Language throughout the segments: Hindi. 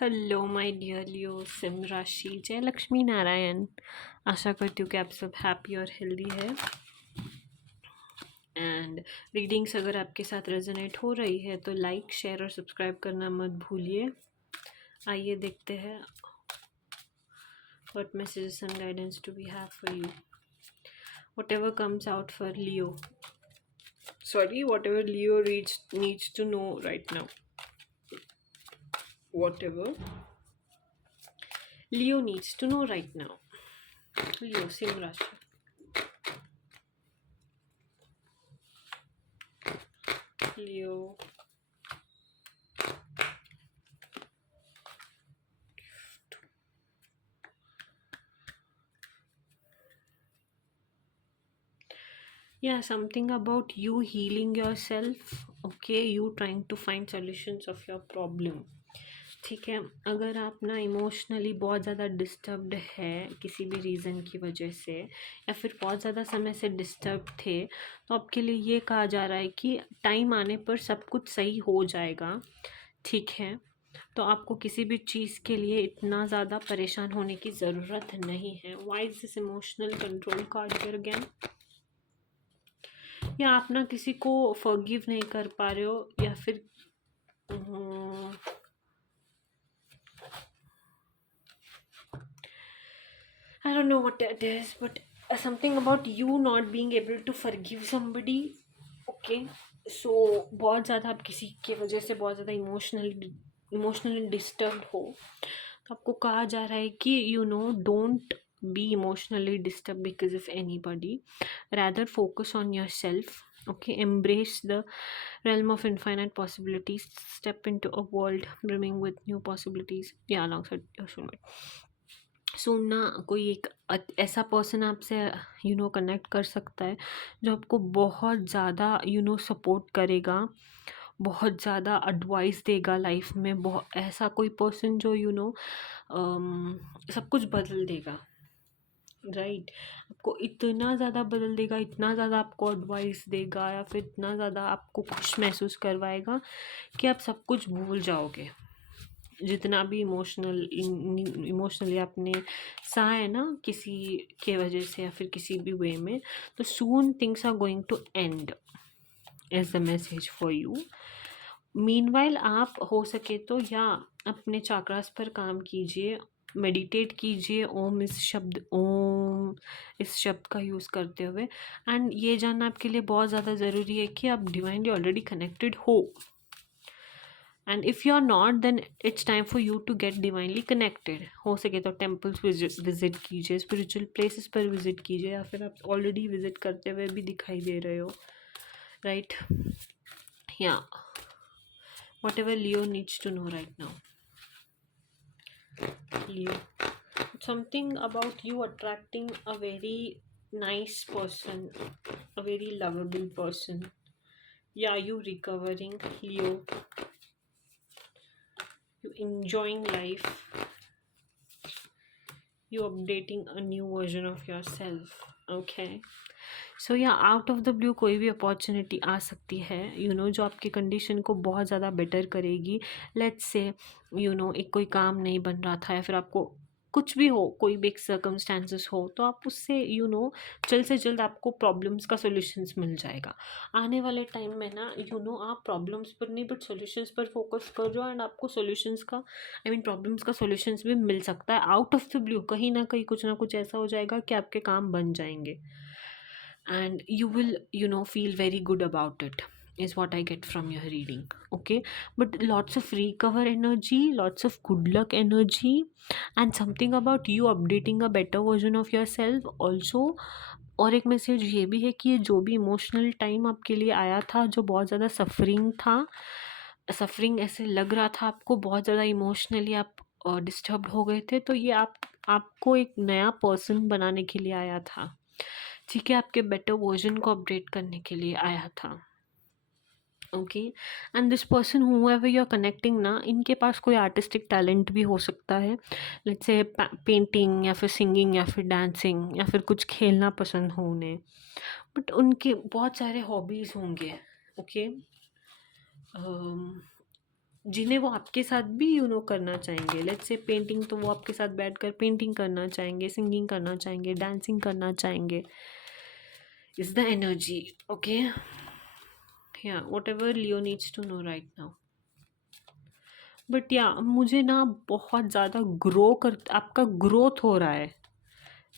हेलो माय डियर लियो सिम राशि जय लक्ष्मी नारायण। आशा करती हूँ कि आप सब हैप्पी और हेल्दी है। एंड रीडिंग्स अगर आपके साथ रेजोनेट हो रही है तो लाइक शेयर और सब्सक्राइब करना मत भूलिए। आइए देखते हैं what messages and guidance do we have for you. Whatever comes out for Leo, sorry, whatever Leo needs to know right now, whatever Leo needs to know right now. Leo, सिंह राशि। Leo, yeah, something about you healing yourself. Okay, you trying to find solutions of your problem. ठीक है, अगर आप ना इमोशनली बहुत ज़्यादा डिस्टर्ब्ड है किसी भी रीज़न की वजह से, या फिर बहुत ज़्यादा समय से डिस्टर्ब थे, तो आपके लिए ये कहा जा रहा है कि टाइम आने पर सब कुछ सही हो जाएगा। ठीक है, तो आपको किसी भी चीज़ के लिए इतना ज़्यादा परेशान होने की ज़रूरत नहीं है। Why is this emotional control card here again? या आप ना किसी को फॉरगिव नहीं कर पा रहे हो, या फिर I don't know what it is, but something about you not being able to forgive somebody. Okay, so बहुत ज़्यादा आप किसी की वजह से बहुत ज़्यादा इमोशनली डिस्टर्ब हो, तो आपको कहा जा रहा है कि don't be emotionally disturbed because of anybody. Rather focus on yourself. Okay, embrace the realm of infinite possibilities. Step into a world brimming with new possibilities. Yeah, alongside your soulmate. सो ना कोई एक ऐसा पर्सन आपसे कनेक्ट कर सकता है जो आपको बहुत ज़्यादा सपोर्ट करेगा, बहुत ज़्यादा एडवाइस देगा लाइफ में। बहुत ऐसा कोई पर्सन जो सब कुछ बदल देगा। राइट, आपको इतना ज़्यादा बदल देगा, इतना ज़्यादा आपको एडवाइस देगा, या फिर इतना ज़्यादा आपको खुश महसूस करवाएगा कि आप सब कुछ भूल जाओगे। जितना भी इमोशनली आपने सहा है ना किसी के वजह से या फिर किसी भी वे में, तो soon things are going to end is the message for you. Meanwhile आप हो सके तो या अपने चाक्रास पर काम कीजिए, मेडिटेट कीजिए ओम इस शब्द का यूज़ करते हुए। एंड ये जानना आपके लिए बहुत ज़्यादा ज़रूरी है कि आप डिवाइनली ऑलरेडी कनेक्टेड हो। And if you are not, then it's time for you to get divinely connected. हो सके तो टेम्पल्स विजिट कीजिए, स्पिरिचुअल प्लेसेस पर विजिट कीजिए, या फिर आप ऑलरेडी विजिट करते हुए भी दिखाई दे रहे हो। राइट, या whatever Leo needs to know right now. Leo, something about you attracting a very nice person, a very lovable person. Yeah, you recovering, Leo. You enjoying life. You updating a new version of yourself. Okay, सो या आउट ऑफ द ब्लू कोई भी अपॉर्चुनिटी आ सकती है जो आपकी कंडीशन को बहुत ज़्यादा बेटर करेगी। लेट्स से एक कोई काम नहीं बन रहा था, या फिर आपको कुछ भी हो, कोई भी एक सर्कमस्टेंसेस हो, तो आप उससे जल्द से जल्द आपको प्रॉब्लम्स का सॉल्यूशंस मिल जाएगा। आने वाले टाइम में ना आप प्रॉब्लम्स पर नहीं बट सॉल्यूशंस पर फोकस कर रहे हो, एंड आपको सॉल्यूशंस का प्रॉब्लम्स का सॉल्यूशंस भी मिल सकता है आउट ऑफ द ब्लू। कहीं ना कहीं कुछ ना कुछ ऐसा हो जाएगा कि आपके काम बन जाएंगे, and you will feel very good about it, is what I get from your reading. Okay, but lots of recover energy, lots of good luck energy, and something about you updating a better version of yourself also. और एक मैसेज ये भी है कि ये जो भी इमोशनल टाइम आपके लिए आया था, जो बहुत ज़्यादा सफरिंग था, सफरिंग ऐसे लग रहा था आपको, बहुत ज़्यादा इमोशनली आप डिस्टर्ब हो गए थे, तो ये आपको एक नया पर्सन बनाने के लिए आया था। ठीक है, आपके बेटर वर्जन को अपडेट करने के लिए आया था। Okay, and this person whoever you are connecting ना, इनके पास कोई आर्टिस्टिक टैलेंट भी हो सकता है। लेट्स से पेंटिंग, या फिर सिंगिंग, या फिर डांसिंग, या फिर कुछ खेलना पसंद हो उन्हें, बट उनके बहुत सारे हॉबीज़ होंगे। ओके, जिन्हें वो आपके साथ भी करना चाहेंगे। लेट्स से पेंटिंग, तो वो आपके साथ बैठकर पेंटिंग करना चाहेंगे, सिंगिंग करना चाहेंगे, डांसिंग करना चाहेंगे। Is the energy. ओके, या whatever Leo needs to know right now. But या मुझे ना बहुत ज़्यादा आपका ग्रोथ हो रहा है,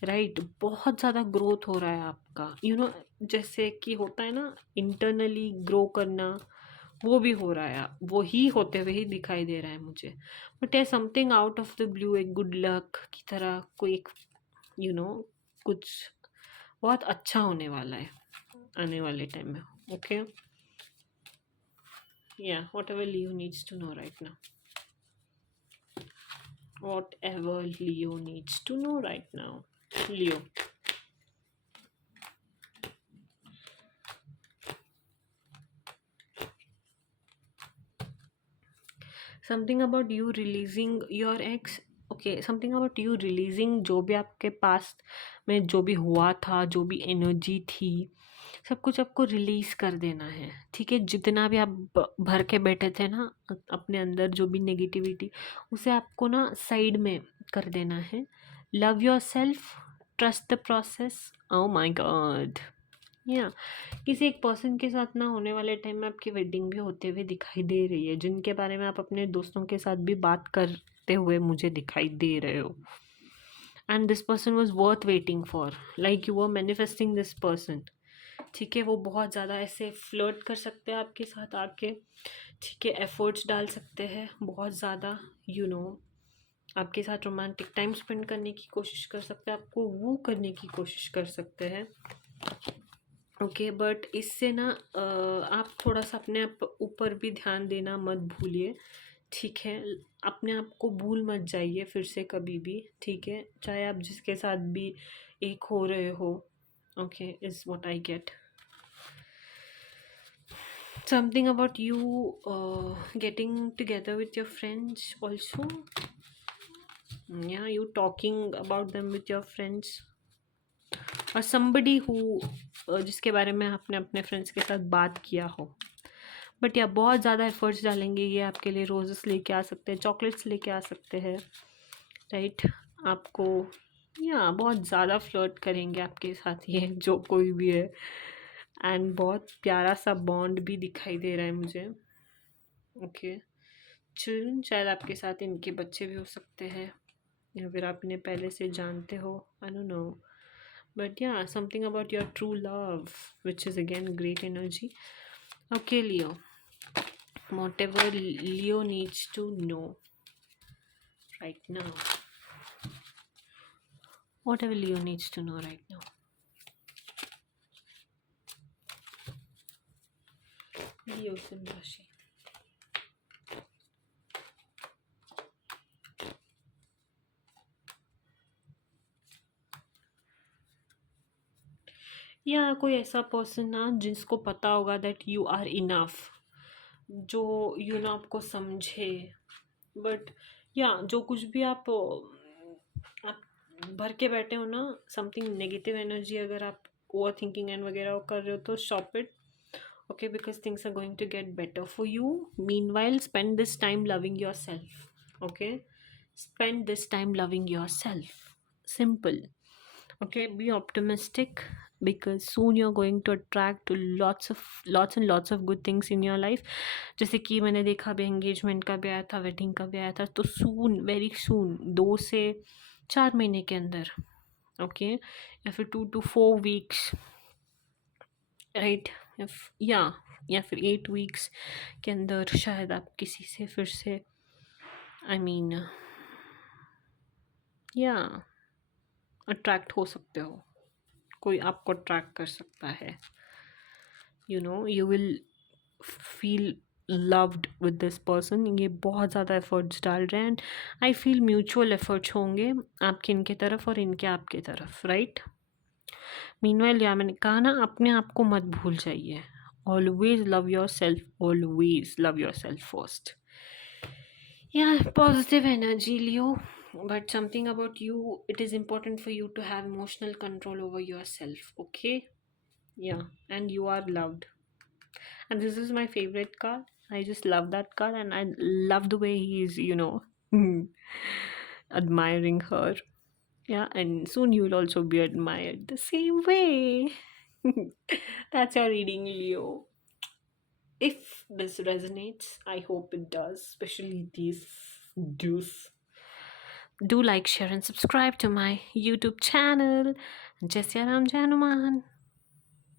राइट बहुत ज़्यादा ग्रोथ हो रहा है आपका, जैसे कि होता है ना इंटरनली ग्रो करना, वो भी हो रहा है, वो ही होते हुए ही दिखाई दे रहा है मुझे। बट है something out of the blue, एक गुड लक की तरह कोई एक यू नो कुछ बहुत अच्छा होने वाला है आने वाले टाइम में। ओके, या whatever Leo needs to know right now, whatever Leo needs to know right now. Leo. Something about you releasing your ex. Okay, something about you releasing जो भी आपके पास में जो भी हुआ था, जो भी एनर्जी थी, सब कुछ आपको रिलीज़ कर देना है। ठीक है, जितना भी आप भर के बैठे थे ना अपने अंदर, जो भी नेगेटिविटी, उसे आपको ना साइड में कर देना है। Love yourself, trust the process. Oh my God, या किसी एक पर्सन के साथ ना होने वाले टाइम में आपकी वेडिंग भी होते हुए दिखाई दे रही है, जिनके बारे में आप अपने दोस्तों के साथ भी बात करते हुए मुझे दिखाई दे रहे हो। And this person was worth waiting for, like you are manifesting this person. ठीक है, वो बहुत ज़्यादा ऐसे फ्लर्ट कर सकते हैं आपके साथ आके। ठीक है, एफर्ट्स डाल सकते हैं बहुत ज़्यादा, आपके साथ रोमांटिक टाइम स्पेंड करने की कोशिश कर सकते हैं, आपको वो करने की कोशिश कर सकते हैं। ओके, बट इससे ना आप थोड़ा सा अपने आप ऊपर भी ध्यान देना मत भूलिए। ठीक है, अपने आप को भूल मत जाइए फिर से कभी भी। ठीक है, चाहे आप जिसके साथ भी एक हो रहे हो। Okay, is what I get. Something about you getting together with your friends also. या you talking about them with your friends, और somebody who जिसके बारे में आपने अपने फ्रेंड्स के साथ बात किया हो। बट या बहुत ज़्यादा एफर्ट्स डालेंगे, ये आपके लिए रोजेस लेके आ सकते हैं, चॉकलेट्स लेके आ सकते हैं, राइट। आपको या बहुत ज़्यादा फ्लर्ट करेंगे आपके साथ ये जो कोई भी है, एंड बहुत प्यारा सा बॉन्ड भी दिखाई दे रहा है मुझे। ओके, चिल्ड्रन, शायद आपके साथ इनके बच्चे भी हो सकते हैं, या फिर आप इन्हें पहले से जानते हो, I don't know. But yeah, something about your true love, which is again great energy. Okay, Leo, whatever Leo needs to know right now, whatever Leo needs to know right now. Leo Simrashi. या कोई ऐसा पर्सन ना जिसको पता होगा दैट यू आर इनफ, जो आपको समझे। बट या जो कुछ भी आप भर के बैठे हो ना, समथिंग नेगेटिव एनर्जी, अगर आप ओवर थिंकिंग एंड वगैरह कर रहे हो तो stop it. Okay, because things are going to get better for you. Meanwhile, spend this time loving yourself. Okay, spend this time loving yourself. Simple. Okay, be optimistic, because soon you're going to attract lots and lots of good things in your life. जैसे कि मैंने देखा अभी एंगेजमेंट का भी आया था, वेडिंग का भी आया था, तो सून, वेरी सून, 2 से 4 महीने के अंदर, ओके, या फिर 2 to 4 weeks, राइट, या फिर 8 weeks के अंदर शायद आप किसी से फिर से आई मीन या अट्रैक्ट हो सकते हो, कोई आपको अट्रैक्ट कर सकता है। You will feel loved with this person. ये बहुत ज़्यादा एफर्ट्स डाल रहे हैं, and I feel mutual efforts होंगे आपके इनके तरफ और इनके आपके तरफ, राइट। मीनवाइल, या मैंने कहा ना, अपने आप को मत भूल जाइए। Always love yourself, always love yourself first. या positive energy Leo, but something about you, it is important for you to have emotional control over yourself. Okay, yeah, and you are loved, and this is my favorite card. I just love that card, and I love the way he is, admiring her. Yeah, and soon you will also be admired the same way. That's your reading, Leo. If this resonates, I hope it does, especially these dues. Do like, share, and subscribe to my YouTube channel, Jessia Ram Januman.